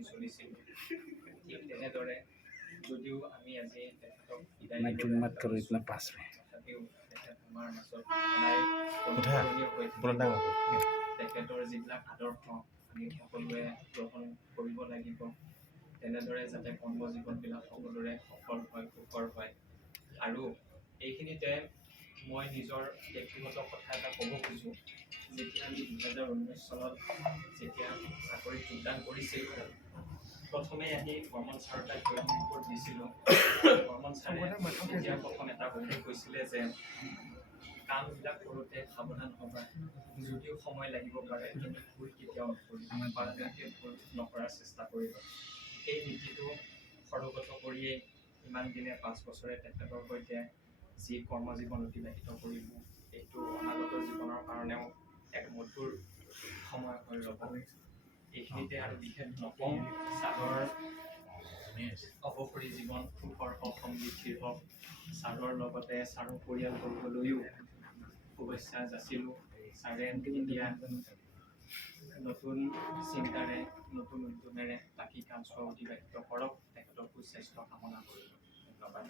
মানি চলিছিল। ঠিক তেনেদৰে যদিও আমি আজি তেখেতক বিদায় দিবলৈ তথাপিও তেখেত আমাৰ মাজত সদায় অনুকৰণীয় হৈ থাকিব। তেখেতৰ যিবিলাক আদৰ্শ আমি সকলোৱে গ্ৰহণ কৰিব লাগিব। তেনেদৰে যাতে কৰ্মজীৱনবিলাক সকলোৰে সফল হয়, সুখৰ হয়। আৰু এইখিনিতে মই নিজৰ ব্যক্তিগত কথা এটা ক'ব খোজোঁ। যেতিয়া আমি 2019 চনত যেতিয়া চাকৰিত যোগদান কৰিছিলোঁ, প্ৰথমে আহি বৰ্মন ছাৰৰ তাত জইনিং ৰিপৰ্ট দিছিলোঁ। বৰ্মন ছাৰে তেতিয়া প্ৰথম এটা কথা কৈছিলে যে কামবিলাক কৰোঁতে সাৱধান হ'বা, যদিও সময় লাগিব পাৰে কিন্তু ভুল কেতিয়াও নকৰিবা, পাৰালৈকে ভুল নকৰাৰ চেষ্টা কৰিবা। সেই নীতিটো সৰগত কৰিয়েই ইমান দিনে 5 বছৰে তেখেতৰ সৈতে যি কৰ্মজীৱন অতিবাহিত কৰিলোঁ, এইটো অনাগত জীৱনৰ কাৰণেও এক মধুৰ সময় হৈ ৰ'ব। এইখিনিতে আৰু বিশেষ নকওঁ। ছাৰৰ অৱসৰী জীৱন সুখৰ হওক, সমৃদ্ধিৰ হওক। ছাৰৰ লগতে ছাৰৰ পৰিয়ালবৰ্গলৈও শুভেচ্ছা যাচিলোঁ। ছাৰে এতিয়া নতুন চিন্তাৰে, নতুন উদ্যমেৰে বাকী কালচোৱা অতিবাহিত কৰক। তেখেতৰ সুস্বাস্থ্য কামনা কৰিলোঁ। ধন্যবাদ।